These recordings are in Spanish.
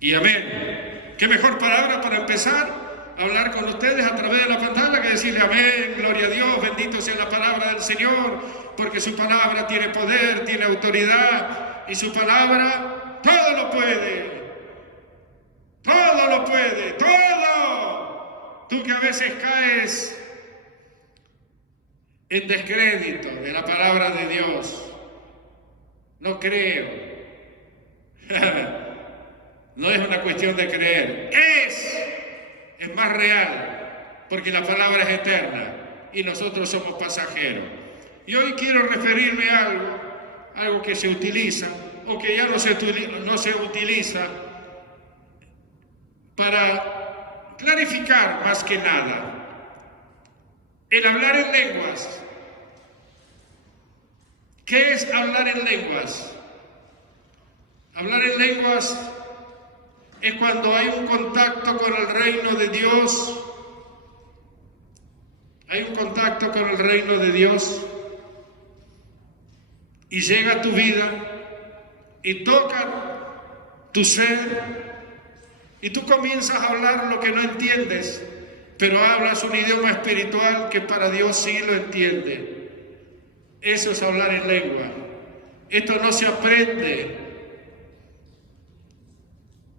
Y amén. ¿Qué mejor palabra para empezar a hablar con ustedes a través de la pantalla que decirle amén, gloria a Dios, bendito sea la palabra del Señor, porque su palabra tiene poder, tiene autoridad, y su palabra todo lo puede. Todo lo puede, todo. Tú que a veces caes en descrédito de la palabra de Dios. No creo. No es una cuestión de creer. Es más real, porque la palabra es eterna y nosotros somos pasajeros. Y hoy quiero referirme a algo que se utiliza o que ya no se utiliza para clarificar más que nada. El hablar en lenguas. ¿Qué es hablar en lenguas? Hablar en lenguas es cuando hay un contacto con el reino de Dios. Hay un contacto con el reino de Dios y llega a tu vida y toca tu ser y tú comienzas a hablar lo que no entiendes, pero hablas un idioma espiritual que para Dios sí lo entiende. Eso es hablar en lengua. Esto no se aprende.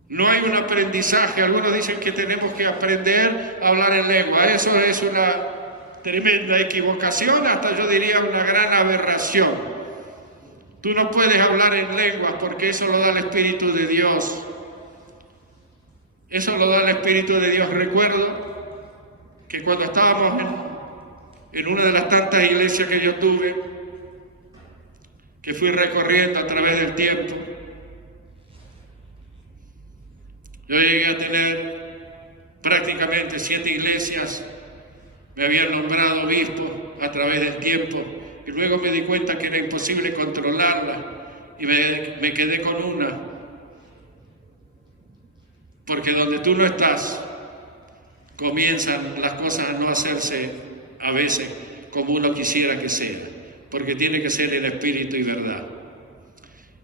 No hay un aprendizaje. Algunos dicen que tenemos que aprender a hablar en lengua. Eso es una tremenda equivocación, hasta yo diría una gran aberración. Tú no puedes hablar en lenguas porque eso lo da el Espíritu de Dios. Eso lo da el Espíritu de Dios. Recuerdo que cuando estábamos en una de las tantas iglesias que yo tuve, que fui recorriendo a través del tiempo, yo llegué a tener prácticamente 7 iglesias, me habían nombrado obispo a través del tiempo, y luego me di cuenta que era imposible controlarla, y me quedé con una. Porque donde tú no estás, comienzan las cosas a no hacerse a veces como uno quisiera que sea, porque tiene que ser en espíritu y verdad.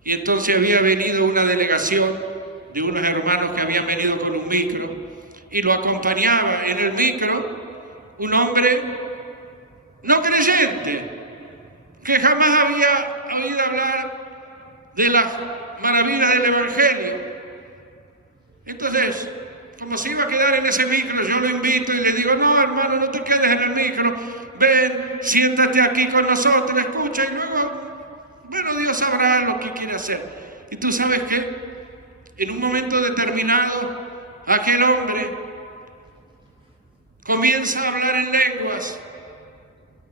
Y entonces había venido una delegación de unos hermanos que habían venido con un micro, y lo acompañaba en el micro un hombre no creyente, que jamás había oído hablar de las maravillas del Evangelio. Entonces, como se iba a quedar en ese micro, yo lo invito y le digo, no, hermano, no te quedes en el micro, ven, siéntate aquí con nosotros, escucha, y luego, bueno, Dios sabrá lo que quiere hacer. Y tú sabes qué, en un momento determinado, aquel hombre comienza a hablar en lenguas.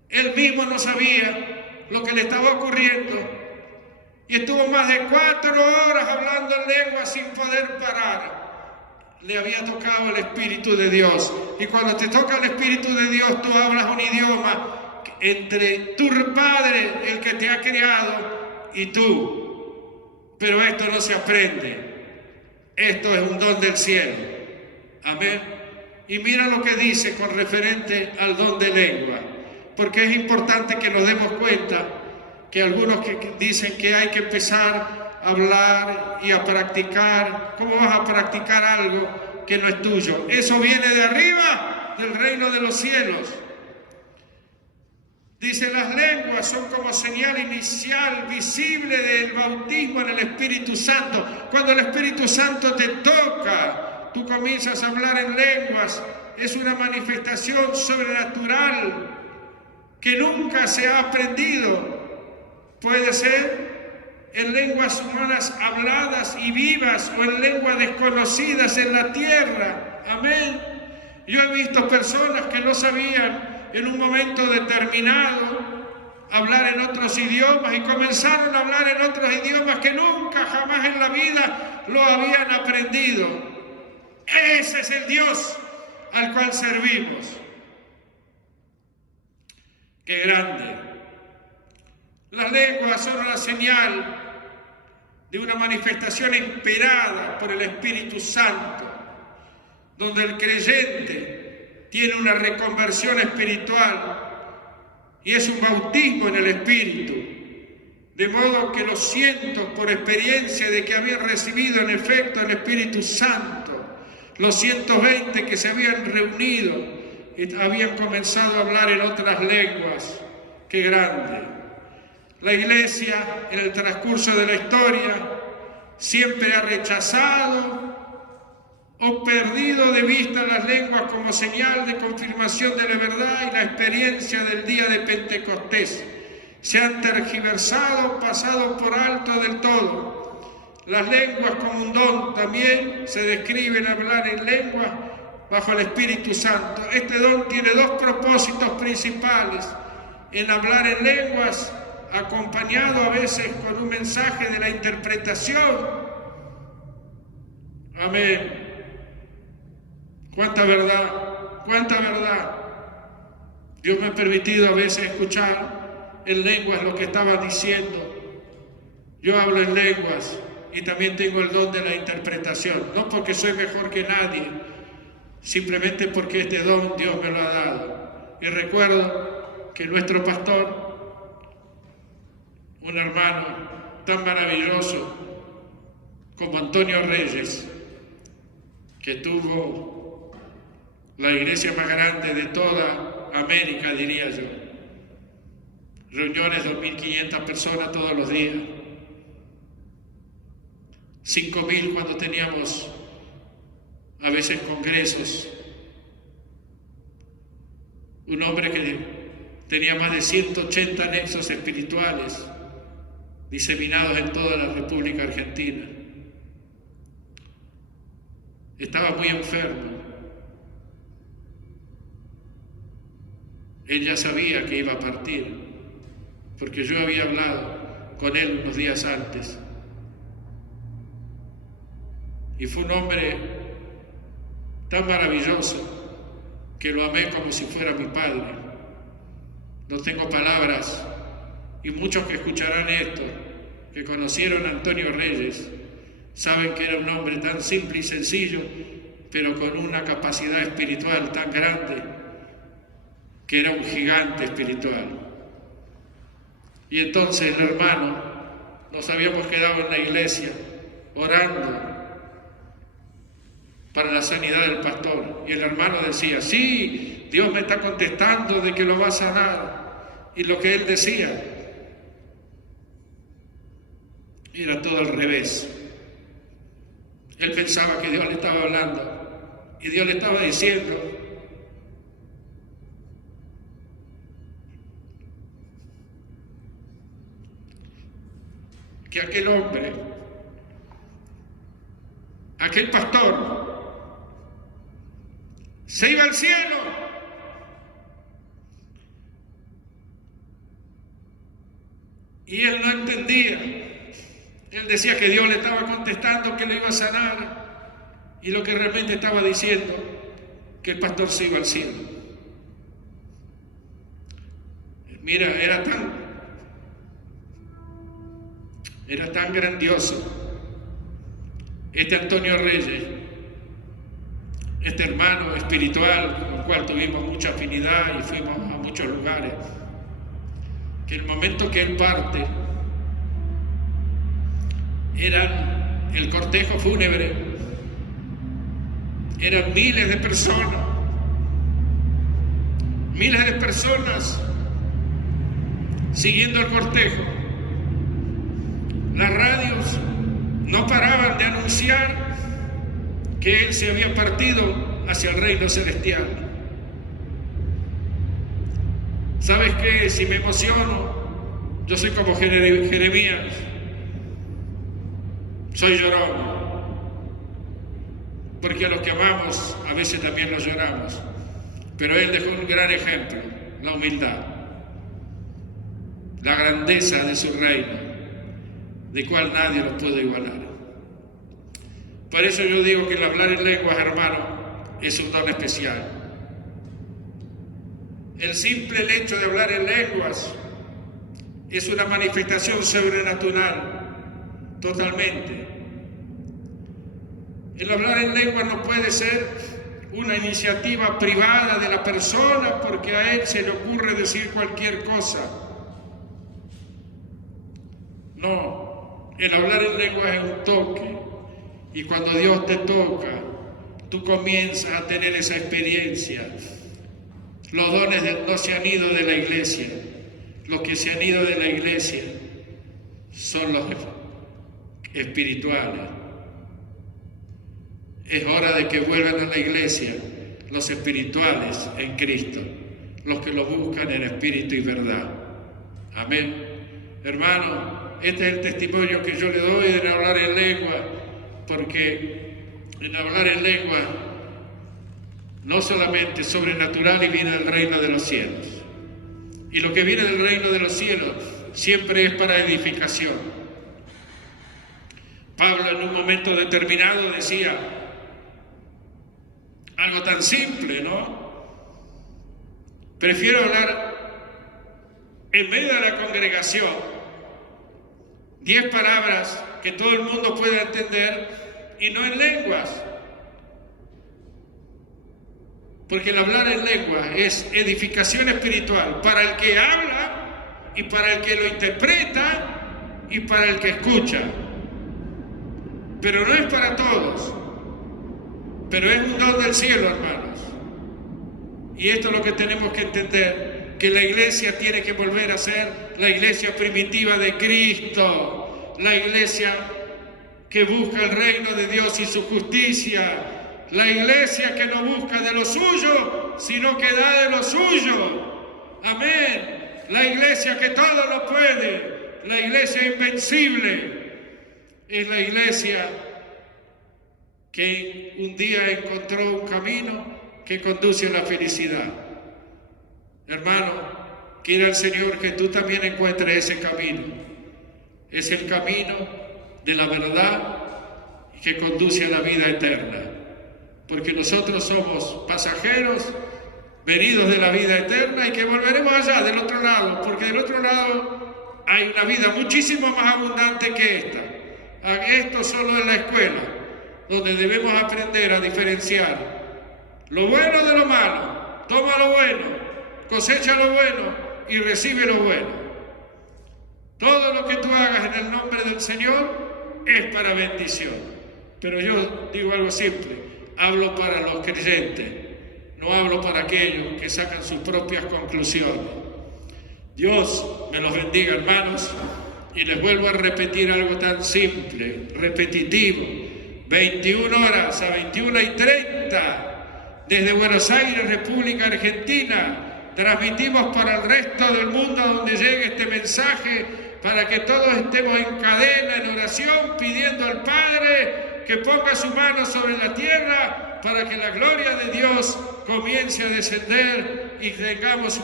Él mismo no sabía lo que le estaba ocurriendo y estuvo más de 4 horas hablando en lenguas sin poder parar. Le había tocado el Espíritu de Dios, y cuando te toca el Espíritu de Dios tú hablas un idioma entre tu Padre, el que te ha creado, y tú. Pero esto no se aprende, esto es un don del cielo. Amén. Y mira lo que dice con referente al don de lengua, porque es importante que nos demos cuenta que algunos que dicen que hay que empezar a hablar y a practicar. ¿Cómo vas a practicar algo que no es tuyo? Eso viene de arriba, del reino de los cielos. Dice, las lenguas son como señal inicial visible del bautismo en el Espíritu Santo. Cuando el Espíritu Santo te toca, tú comienzas a hablar en lenguas. Es una manifestación sobrenatural que nunca se ha aprendido. Puede ser en lenguas humanas habladas y vivas o en lenguas desconocidas en la tierra. Amén. Yo he visto personas que no sabían en un momento determinado hablar en otros idiomas y comenzaron a hablar en otros idiomas que nunca jamás en la vida lo habían aprendido. Ese es el Dios al cual servimos. ¡Qué grande! Las lenguas son una señal de una manifestación inspirada por el Espíritu Santo, donde el creyente tiene una reconversión espiritual y es un bautismo en el Espíritu. De modo que los cientos, por experiencia de que habían recibido en efecto el Espíritu Santo, los 120 que se habían reunido, habían comenzado a hablar en otras lenguas. ¡Qué grande! La Iglesia, en el transcurso de la historia, siempre ha rechazado o perdido de vista las lenguas como señal de confirmación de la verdad y la experiencia del día de Pentecostés. Se han tergiversado, pasado por alto del todo. Las lenguas como un don también se describen hablar en lenguas bajo el Espíritu Santo. Este don tiene dos propósitos principales: en hablar en lenguas, acompañado a veces con un mensaje de la interpretación. Amén. ¡Cuánta verdad! ¡Cuánta verdad! Dios me ha permitido a veces escuchar en lenguas lo que estaba diciendo. Yo hablo en lenguas y también tengo el don de la interpretación, no porque soy mejor que nadie, simplemente porque este don Dios me lo ha dado. Y recuerdo que nuestro pastor, un hermano tan maravilloso como Antonio Reyes, que tuvo la iglesia más grande de toda América, diría yo, reuniones de 2.500 personas todos los días, 5.000 cuando teníamos a veces congresos. Un hombre que tenía más de 180 nexos espirituales diseminados en toda la República Argentina. Estaba muy enfermo. Él ya sabía que iba a partir, porque yo había hablado con él unos días antes. Y fue un hombre tan maravilloso que lo amé como si fuera mi padre. No tengo palabras, y muchos que escucharán esto, que conocieron a Antonio Reyes, saben que era un hombre tan simple y sencillo, pero con una capacidad espiritual tan grande, que era un gigante espiritual. Y entonces el hermano, nos habíamos quedado en la iglesia orando para la sanidad del pastor, y el hermano decía: sí, Dios me está contestando de que lo va a sanar. Y lo que él decía era todo al revés. Él pensaba que Dios le estaba hablando y Dios le estaba diciendo: que aquel hombre, aquel pastor, se iba al cielo. Y él no entendía. Él decía que Dios le estaba contestando que lo iba a sanar, y lo que realmente estaba diciendo, que el pastor se iba al cielo. Mira, era tan grandioso este Antonio Reyes, este hermano espiritual con el cual tuvimos mucha afinidad y fuimos a muchos lugares, que el momento que él parte, era el cortejo fúnebre, eran miles de personas siguiendo el cortejo. Las radios no paraban de anunciar que él se había partido hacia el reino celestial. ¿Sabes qué? Si me emociono, yo soy como Jeremías, soy llorón, porque a los que amamos a veces también los lloramos. Pero él dejó un gran ejemplo: la humildad, la grandeza de su reino, de cual nadie lo puede igualar. Por eso yo digo que el hablar en lenguas, hermano, es un don especial. El simple hecho de hablar en lenguas es una manifestación sobrenatural, totalmente. El hablar en lenguas no puede ser una iniciativa privada de la persona porque a él se le ocurre decir cualquier cosa. No, el hablar en lengua es un toque. Y cuando Dios te toca, tú comienzas a tener esa experiencia. Los dones no se han ido de la iglesia. Los que se han ido de la iglesia son los espirituales. Es hora de que vuelvan a la iglesia los espirituales en Cristo, los que lo buscan en espíritu y verdad. Amén. Hermano, este es el testimonio que yo le doy de hablar en lengua, porque en hablar en lengua no solamente es sobrenatural y viene del reino de los cielos. Y lo que viene del reino de los cielos siempre es para edificación. Pablo en un momento determinado decía algo tan simple, ¿no? Prefiero hablar en medio de la congregación 10 palabras que todo el mundo pueda entender y no en lenguas. Porque el hablar en lengua es edificación espiritual para el que habla y para el que lo interpreta y para el que escucha. Pero no es para todos. Pero es un don del cielo, hermanos. Y esto es lo que tenemos que entender, que la iglesia tiene que volver a ser la iglesia primitiva de Cristo, la iglesia que busca el reino de Dios y su justicia, la iglesia que no busca de lo suyo, sino que da de lo suyo. Amén. La iglesia que todo lo puede, la iglesia invencible, es la iglesia que un día encontró un camino que conduce a la felicidad. Hermano, quiera el Señor que tú también encuentres ese camino. Es el camino de la verdad que conduce a la vida eterna. Porque nosotros somos pasajeros, venidos de la vida eterna y que volveremos allá, del otro lado, porque del otro lado hay una vida muchísimo más abundante que esta. Esto solo en la escuela, donde debemos aprender a diferenciar lo bueno de lo malo. Toma lo bueno, cosecha lo bueno y recibe lo bueno. Todo lo que tú hagas en el nombre del Señor es para bendición. Pero yo digo algo simple, hablo para los creyentes, no hablo para aquellos que sacan sus propias conclusiones. Dios me los bendiga, hermanos, y les vuelvo a repetir algo tan simple, repetitivo. 21 horas a 21:30, desde Buenos Aires, República Argentina, transmitimos para el resto del mundo donde llegue este mensaje, para que todos estemos en cadena, en oración, pidiendo al Padre que ponga su mano sobre la tierra, para que la gloria de Dios comience a descender y tengamos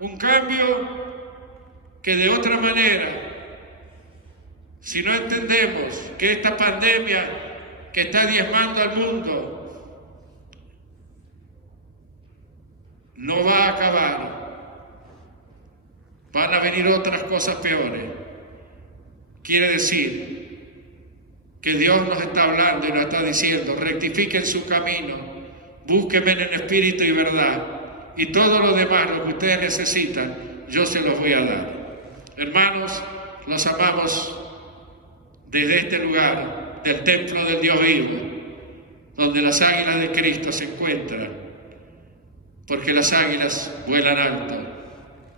un cambio que de otra manera, si no entendemos que esta pandemia que está diezmando al mundo no va a acabar, van a venir otras cosas peores. Quiere decir que Dios nos está hablando y nos está diciendo: rectifiquen su camino, búsquenme en espíritu y verdad, y todo lo demás, lo que ustedes necesitan, yo se los voy a dar. Hermanos, los amamos desde este lugar, del templo del Dios vivo, donde las águilas de Cristo se encuentran, porque las águilas vuelan alto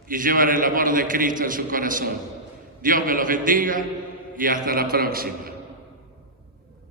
y llevan el amor de Cristo en su corazón. Dios me los bendiga y hasta la próxima.